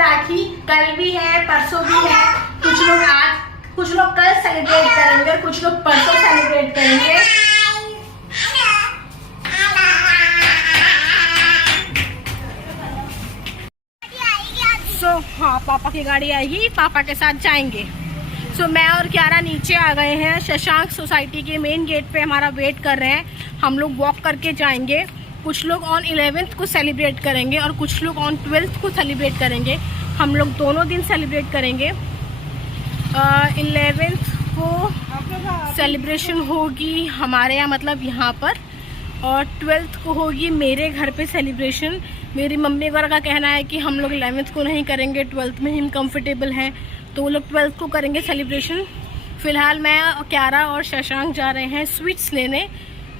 राखी कल भी है, परसों भी है। कुछ लोग आज, कुछ लोग कल सेलिब्रेट करेंगे और कुछ लोग परसों सेलिब्रेट करेंगे। हाँ, पापा की गाड़ी आएगी, पापा के साथ जाएंगे। मैं और क्यारा नीचे आ गए हैं। शशांक सोसाइटी के मेन गेट पे हमारा वेट कर रहे हैं। हम लोग वॉक करके जाएंगे। कुछ लोग ऑन 11th को सेलिब्रेट करेंगे और कुछ लोग ऑन 12th को सेलिब्रेट करेंगे। हम लोग दोनों दिन सेलिब्रेट करेंगे। 11th को सेलिब्रेशन होगी हमारे यहाँ, मतलब यहाँ पर, और 12th को होगी मेरे घर पे सेलिब्रेशन। मेरी मम्मी वगैरह का कहना है कि हम लोग 11th को नहीं करेंगे, 12th में ही कंफर्टेबल हैं, तो वो लोग 12th को करेंगे सेलिब्रेशन। फ़िलहाल मैं, क्यारा और शशांक जा रहे हैं स्वीट्स लेने।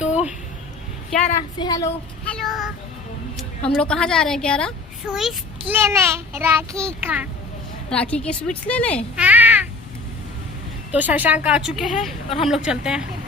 तो क्यारा से हेलो। हेलो। हम लोग कहाँ जा रहे हैं क्यारा? स्वीट्स लेने, राखी का। राखी के स्वीट्स लेने? हाँ। तो शशांक आ चुके हैं और हम लोग चलते हैं।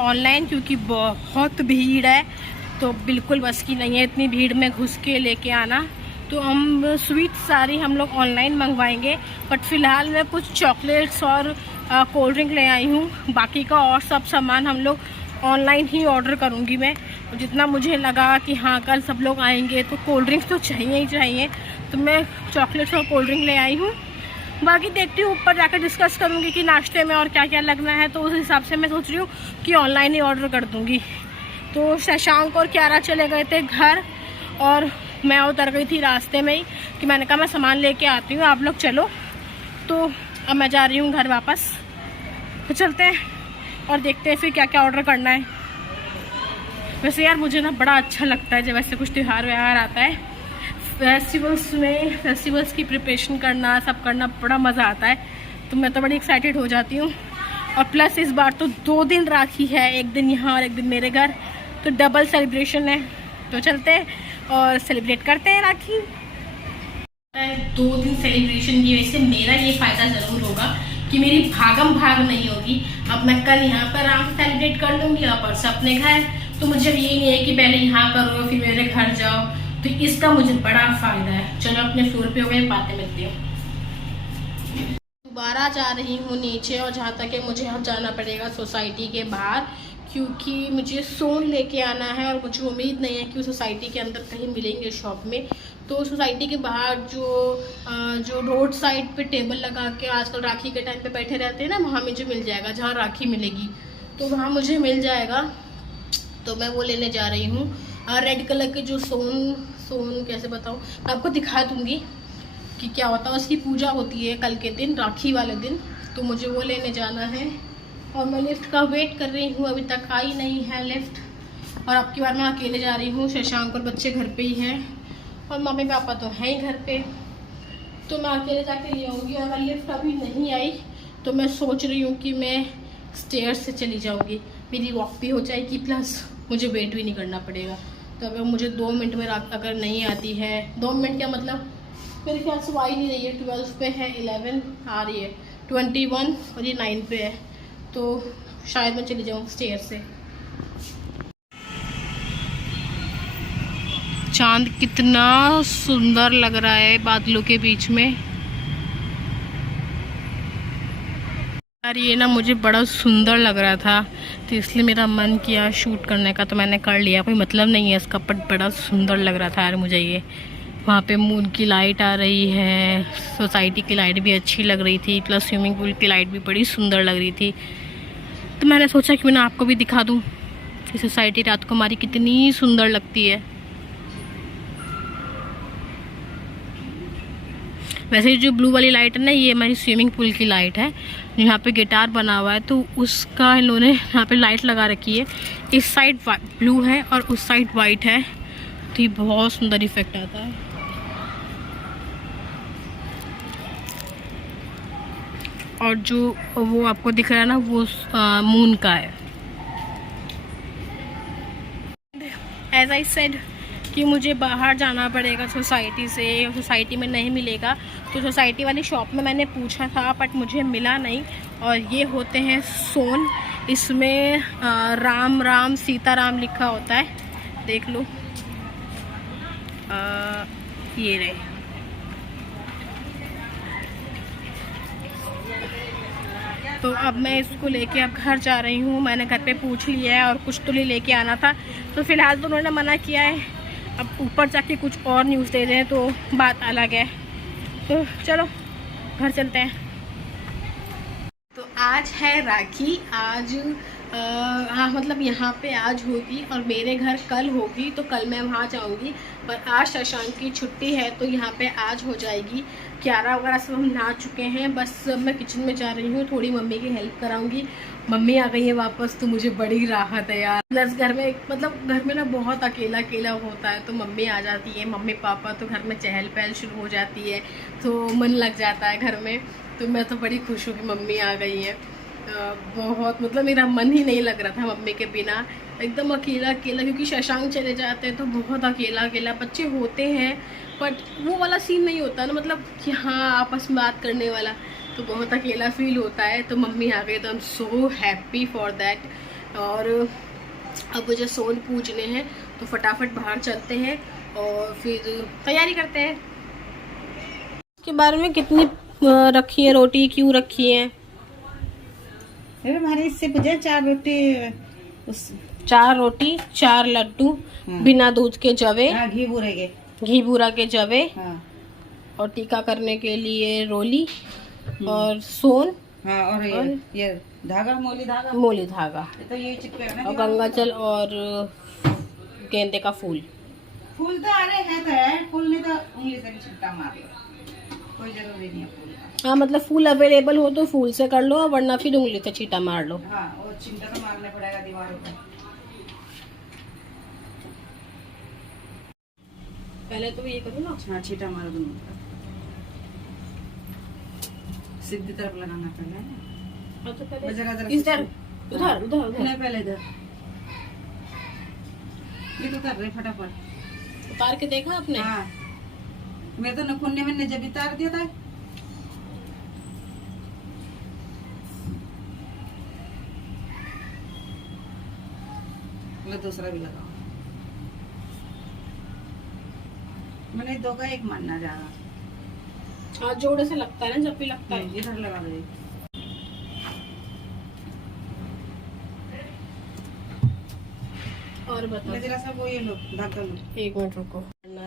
ऑनलाइन, क्योंकि बहुत भीड़ है, तो बिल्कुल बस की नहीं है इतनी भीड़ में घुस के लेके आना। तो हम स्वीट सारी हम लोग ऑनलाइन मंगवाएंगे। बट फ़िलहाल मैं कुछ चॉकलेट्स और कोल्ड ड्रिंक ले आई हूँ। बाकी का और सब सामान हम लोग ऑनलाइन ही ऑर्डर करूँगी मैं। जितना मुझे लगा कि हाँ कल सब लोग आएंगे तो कोल्ड ड्रिंक्स तो चाहिए ही चाहिए, तो मैं चॉकलेट्स और कोल्ड ड्रिंक ले आई हूँ। बाकी देखती हूँ, ऊपर जाकर डिस्कस करूँगी कि नाश्ते में और क्या क्या लगना है, तो उस हिसाब से मैं सोच रही हूँ कि ऑनलाइन ही ऑर्डर कर दूँगी। तो शशांक और क्यारा चले गए थे घर और मैं उतर गई थी रास्ते में ही, कि मैंने कहा मैं सामान लेके आती हूँ, आप लोग चलो। तो अब मैं जा रही हूँ घर वापस। तो चलते हैं और देखते हैं फिर क्या क्या ऑर्डर करना है। वैसे यार मुझे ना बड़ा अच्छा लगता है जब ऐसे कुछ त्यौहार व्यवहार आता है, फेस्टिवल्स की प्रिपरेशन करना, सब करना बड़ा मज़ा आता है। तो मैं तो बड़ी एक्साइटेड हो जाती हूँ। और प्लस इस बार तो 2 दिन राखी है, एक दिन यहाँ और एक दिन मेरे घर, तो डबल सेलिब्रेशन है। तो चलते हैं और सेलिब्रेट करते हैं राखी। 2 दिन सेलिब्रेशन की वजह से मेरा ये फ़ायदा ज़रूर होगा कि मेरी भागम भाग नहीं होगी। अब मैं कल यहाँ पर आराम से सेलिब्रेट कर लूँगी और परसों अपने घर। तो मुझे ये नहीं है कि पहले यहाँ करो फिर मेरे घर जाओ, तो इसका मुझे बड़ा फ़ायदा है। चलो अपने फ्लोर पे हो गए, बातें मिलती हूँ। दोबारा जा रही हूँ नीचे, और जहाँ तक है मुझे यहाँ जाना पड़ेगा सोसाइटी के बाहर, क्योंकि मुझे सोन लेके आना है और मुझे उम्मीद नहीं है कि सोसाइटी के अंदर कहीं मिलेंगे शॉप में। तो सोसाइटी के बाहर जो रोड साइड पे टेबल लगा के आजकल राखी के टाइम पे बैठे रहते हैं ना, वहाँ मुझे मिल जाएगा, जहाँ राखी मिलेगी तो वहाँ मुझे मिल जाएगा। तो मैं वो लेने जा रही हूँ। और रेड कलर के जो सोन कैसे बताऊँ, मैं आपको दिखा दूँगी कि क्या होता है। उसकी पूजा होती है कल के दिन, राखी वाले दिन, तो मुझे वो लेने जाना है। और मैं लिफ्ट का वेट कर रही हूँ, अभी तक आई नहीं है लिफ्ट। और अब की बार मैं अकेले जा रही हूँ, शशांक और बच्चे घर पे ही हैं और मम्मी पापा तो हैं ही घर पे, तो मैं अकेले जाके ले आऊँगी। और अगर लिफ्ट अभी नहीं आई तो मैं सोच रही हूँ कि मैं स्टेयर्स से चली जाऊँगी, मेरी वॉक भी हो जाएगी, प्लस मुझे वेट भी नहीं करना पड़ेगा। तो अगर मुझे 2 मिनट में अगर नहीं आती है, 2 मिनट क्या मतलब मेरे ख्याल से आ ही नहीं रही है। 12 पे है, 11 आ रही है, 21 और ये 9 पे है, तो शायद मैं चली जाऊँ स्टेयर से। चांद कितना सुंदर लग रहा है बादलों के बीच में यार। ये ना मुझे बड़ा सुंदर लग रहा था, तो इसलिए मेरा मन किया शूट करने का, तो मैंने कर लिया। कोई मतलब नहीं है इसका, बट बड़ा सुंदर लग रहा था यार मुझे ये। वहाँ पे मून की लाइट आ रही है, सोसाइटी की लाइट भी अच्छी लग रही थी, प्लस स्विमिंग पूल की लाइट भी बड़ी सुंदर लग रही थी। तो मैंने सोचा कि मैं आपको भी दिखा दूँ कि सोसाइटी रात को हमारी कितनी सुंदर लगती है। वैसे जो ब्लू वाली लाइट है ना, ये हमारी स्विमिंग पूल की लाइट है। यहाँ पे गिटार बना हुआ है, तो उसका इन्होंने यहाँ पे लाइट लगा रखी है। इस साइड ब्लू है और उस साइड वाइट है, तो ये बहुत सुंदर इफेक्ट आता है। और जो वो आपको दिख रहा है ना, वो मून का है। एज आई सेड कि मुझे बाहर जाना पड़ेगा सोसाइटी से, सोसाइटी में नहीं मिलेगा। तो सोसाइटी वाली शॉप में मैंने पूछा था बट मुझे मिला नहीं। और ये होते हैं सोन, इसमें राम राम सीताराम लिखा होता है, देख लो। ये रहे, तो अब मैं इसको लेके अब घर जा रही हूँ। मैंने घर पे पूछ लिया है और कुछ तो लेके आना था, तो फिलहाल तो उन्होंने मना किया है। अब ऊपर जाके कुछ और न्यूज़ दे दें तो बात अलग है। तो चलो घर चलते हैं। तो आज है राखी, आज हाँ मतलब यहाँ पे आज होगी और मेरे घर कल होगी, तो कल मैं वहाँ जाऊँगी। पर आज शशांक की छुट्टी है तो यहाँ पे आज हो जाएगी। क्यारा वगैरह सब हम नहा चुके हैं, बस मैं किचन में जा रही हूँ, थोड़ी मम्मी की हेल्प कराऊंगी। मम्मी आ गई है वापस तो मुझे बड़ी राहत है यार। प्लस घर में मतलब घर में ना बहुत अकेला अकेला होता है, तो मम्मी आ जाती है, मम्मी पापा, तो घर में चहल पहल शुरू हो जाती है, तो मन लग जाता है घर में। तो मैं तो बड़ी खुश हूँ कि मम्मी आ गई है। बहुत मतलब मेरा मन ही नहीं लग रहा था मम्मी के बिना, एकदम अकेला अकेला, क्योंकि शशांक चले जाते हैं तो बहुत अकेला अकेला। बच्चे होते हैं बट वो वाला सीन नहीं होता ना, मतलब कि हाँ आपस में बात करने वाला, तो बहुत अकेला फील होता है। तो मम्मी आ गई तो I am so happy for that. और अब मुझे सोन पूजने हैं तो फटाफट बाहर चलते हैं और फिर तैयारी करते हैं। इसके बारे में कितनी रखी है रोटी, क्यों रखी है? हमारे इससे पूछे 4 रोटी, 4 रोटी 4 लड्डू, बिना दूध के जवे, घी बूरा के जवे, और टीका करने के लिए रोली और सोन, और ये धागा, मोली धागा, तो ये चिपके और गंगाजल और गेंदे का फूल। फूल तो आ रहे हैं, तो है फूल, नहीं तो उंगली से भी छिट्टा मार लो, कोई जरूरी नहीं है फूल का। हाँ मतलब फूल अवेलेबल हो तो फूल से कर लो, वरना फिर उंगली से छींटा मार लो। हाँ, और छिट्टा तो मारने पड़ेगा दीवारों पे। पहले तो ये करो ना। हाँ, छींटा मारो दोनों, सीधी तरफ लगाना पहले। जरा इधर उधर उधर उधर नहीं, पहले इधर। ये तो कर रहे फटाफट। उतार के देखा आपने? हाँ, मैं तो नखुन्ने में जब उतार दिया था। दूसरा भी लगाओ, मैंने 2 का 1 मानना जा रहा। हाँ, जोड़े से लगता है ना, जब भी लगता है। इधर लगा दे। और बताओ जरा सा वो ये लो, धागा लो। 1 मिनट रुको,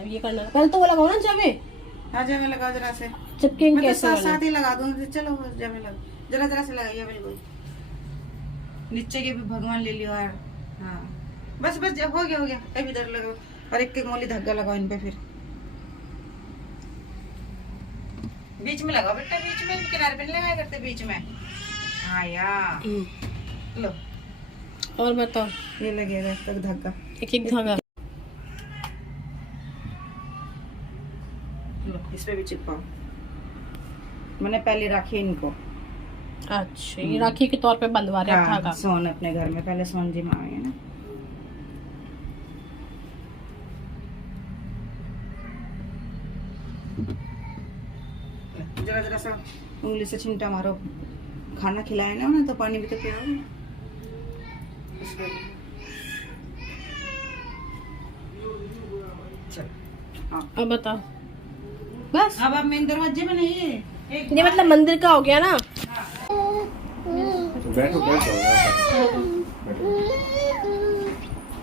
ये करना पहले तो वो लगाओ ना जबे। हाँ, जमे लगाओ जरा से, चिपकेंगे मैं तो कैसे? साथ ही लगा दूंगी। चलो जमे लगा, जरा जरा से लगाइए, बिल्कुल नीचे के भी भगवान ले लियो यार। हाँ, बस बस हो गया अब इधर लगाओ, और एक मोली धागा लगाओ इन पे, फिर बीच में लगाओ बेटा, बीच में, किनारे पे नहीं लगाया करते, बीच में। हाँ यार, लो। और बताओ, ये लगेगा तक धागा, एक धागा लो, इस पे भी चिपकाओ। मैंने पहले राखी इनको। अच्छा, ये राखी के तौर पे बंधवा रहे हैं धागा। सोन अपने घर में, पहले सोन जी मांगे ना। जरा जरा सा उंगली से छिंटा मारो, खाना खिलाया ना उन्हें तो पानी भी तो पिलाओ ना। अब बताओ, बस अब आप मेन दरवाजे में नहीं है, ये मतलब मंदिर का हो गया ना। बैठो बैठो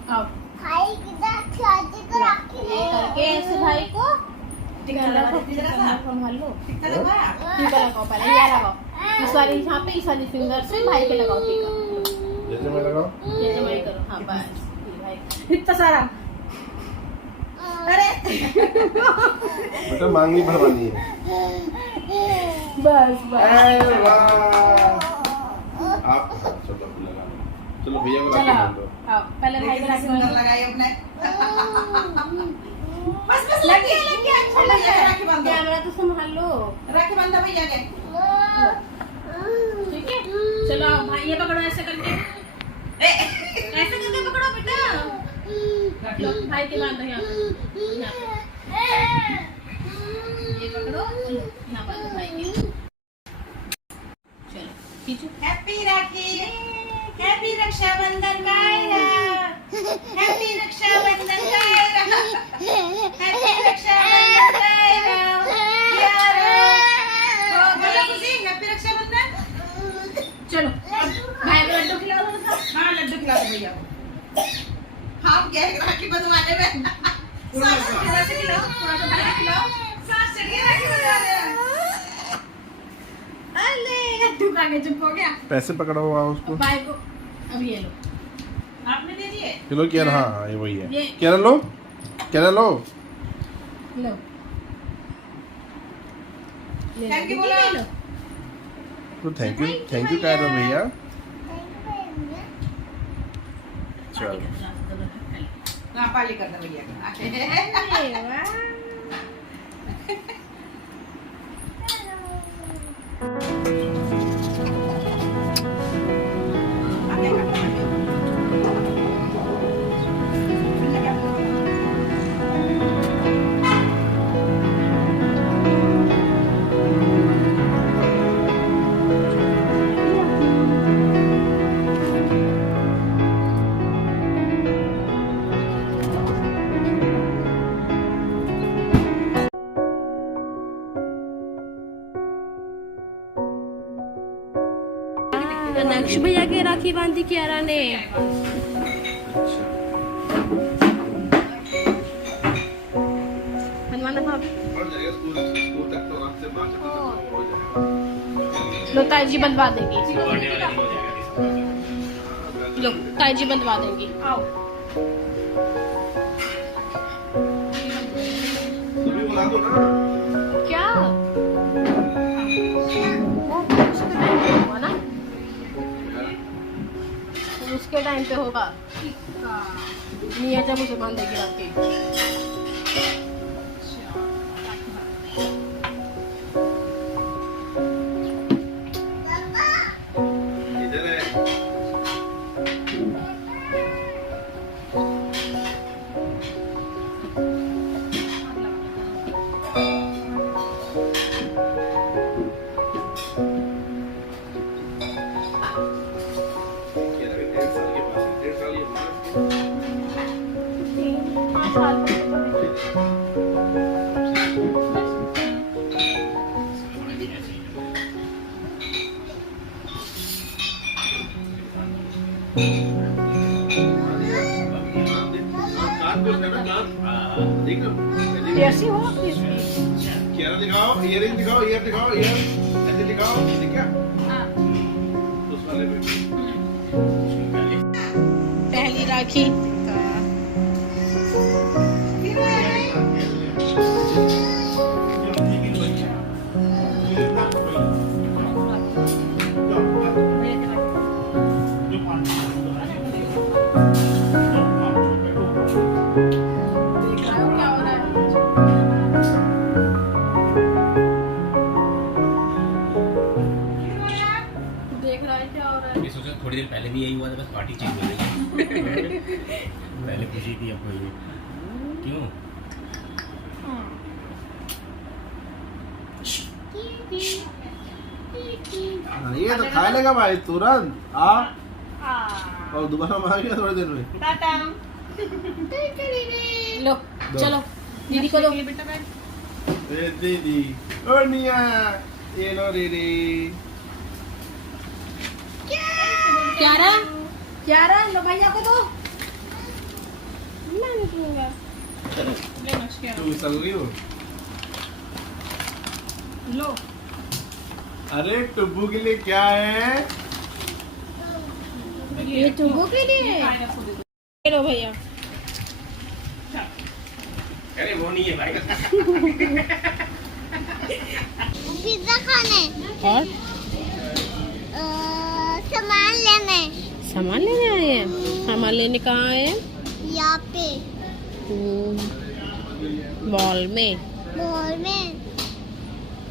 आओ, भाई किधर शादी को राखी ये करके ऐसे भाई को टीका लगाओ, संभाल लो। टिकता लगा। टीका लगाओ, पहले ये लगाओ, इस वाली यहाँ पे, इस वाली फिंगर से भाई के लगाओ टीका, जैसे मैं लगाओ, जैसे मैं करो। हाँ बस, भाई इतना सारा। अरे बेटा मांगनी भरवानी है। बस बस, अरे वाह, आप चलो लगा लो, चलो भैया को चलो राखी दो। आओ, पहले भाई को राखी सुंदर बांधो। लगाई अपने। बस लग गया, अच्छा लग भैया रहा राखी है। बांधो, कैमरा तो संभाल लो, राखी बांधो भैया के। ठीक है। चलो भाई, ये पकड़ो ऐसे करके, ऐसे करके पकड़ो बेटा। लो भाई के बांधो यहाँ पे, यहाँ पे। ये पकड़ो, यहाँ बांधो भाई के। चलो खींचो। हैप्पी राखी, हैप्पी रक्षाबंधन गायरा, हैप्पी रक्षाबंधन गायरा, हैप्पी रक्षाबंधन गायरा, यारा। हो बोलो खुशी, हैप्पी रक्षाबंधन। चलो अब भाई को लड्डू खिलाओ। हाँ लड्डू खिला दो भैया को। हम क्या राखी बंधवाने में सांस से खिलाओ, थोड़ा सा भाई खिलाओ, सांस चढ़िए राखी बंधवाने में। अरे लड्डू खा के चुप हो गया। पैसे पकड़ा हुआ उसको। भाई को अब ये लो। आपने दे दिए? चलो क्या रहा, हाँ ये वही है। ये- क्या लो, क्या लो। लो थैंक यू बोलो। लो। तो थैंक यू कह रहे हो भैया। चलो हाँ पाली कर दो भैया का। अरे वाह। आगे कर दो। नक्श भैया के राखी बांधी कियारा ने। बनवाना था अभी। लो ताई जी बंधवा देंगी। लो ताई जी बंधवा देंगी। आओ बुला दो ना। क्या वो उसके टाइम पे होगा ना, उसके टाइम पे होगा। मियाँ जब उसे बांधेगी राखी। इधर है। कैसी हो आपकी? दिखाओ, ईयरिंग दिखाओ, ईयर दिखाओ, ईयर ऐसे दिखाओ, ठीक है? उस वाले में पहली राखी। देख रहा है क्या हो रहा है? ये सोचा थोड़ी देर पहले भी यही हुआ था, बस पार्टी चेंज हो गई। पहले खुशी थी, अब कोई क्यों? ये तो खा लेगा भाई तुरंत। और दोबारा मार गया थोड़ी देर में। लो चलो दीदी को दो। ए दीदी, ओ निया, ये लो दीदी। क्यारा, क्यारा लो भैया को दो। मैं नहीं दूंगा। तू सल गई हो? लो अरे टुब्बू के लिए क्या है? ये तुमको के लिए ले लो भैया। अरे वो नहीं है भाई। पिज्जा खाने, और सामान लेने, सामान लेने आए हैं। सामान लेने कहाँ आए हैं? यहाँ पे मॉल में। मॉल में,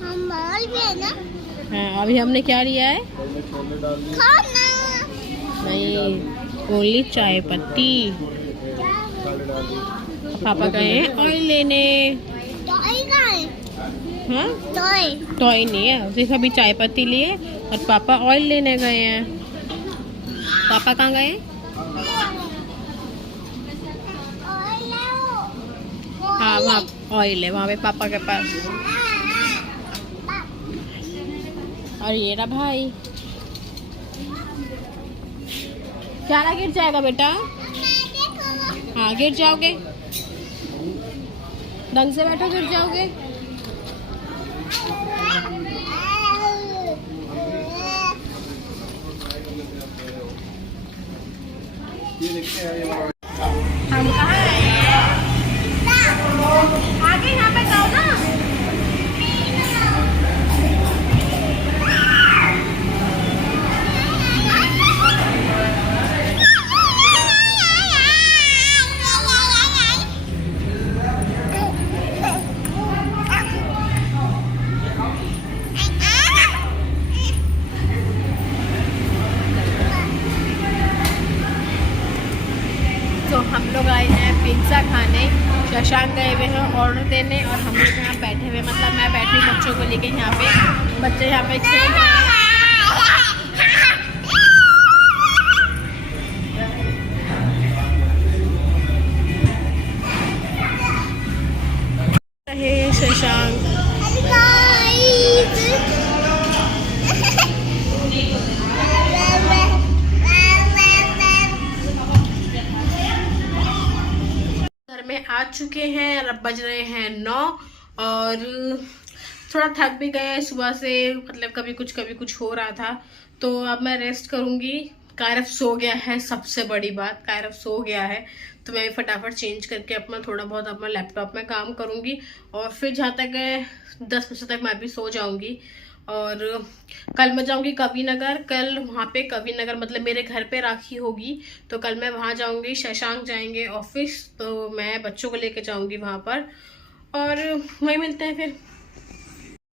हम मॉल में है ना, हाँ अभी हमने क्या लिया है? खाना। नहीं, ओनली चाय पत्ती। पापा गए हैं ऑयल लेने। टॉय का है हाँ टॉय टॉय नहीं है, सिर्फ अभी चाय पत्ती लिए और पापा ऑयल लेने गए हैं। पापा कहाँ गए? हाँ वहाँ ऑयल है, वहाँ पे पापा के पास। और ये रहा भाई। क्या गिर जाएगा बेटा? हाँ गिर जाओगे, ढंग से बैठो, गिर जाओगे। हम कहाँ आए हैं? आगे यहाँ पे जाओ ना। तो हम लोग आए हैं पिज्ज़ा खाने। शशांक गए हुए हैं ऑर्डर देने और हम लोग यहाँ बैठे हुए, मतलब मैं बैठी हूँ बच्चों को लेके यहाँ पे। बच्चे यहाँ पे खेल रहे हैं। शशांक घर में आ चुके हैं और अब बज रहे हैं 9 और थोड़ा थक भी गए हैं सुबह से, मतलब कभी कुछ हो रहा था। तो अब मैं रेस्ट करूंगी। कायरव सो गया है, सबसे बड़ी बात कायरव सो गया है। तो मैं फटाफट चेंज करके अपना थोड़ा बहुत अपना लैपटॉप में काम करूंगी और फिर जहाँ तक है 10 बजे तक मैं भी सो जाऊंगी। और कल मैं जाऊंगी कवि नगर। कल वहाँ पे कवि नगर मतलब मेरे घर पे राखी होगी, तो कल मैं वहाँ जाऊंगी। शशांक जाएंगे ऑफिस, तो मैं बच्चों को लेके जाऊंगी वहाँ पर और वहीं मिलते हैं फिर।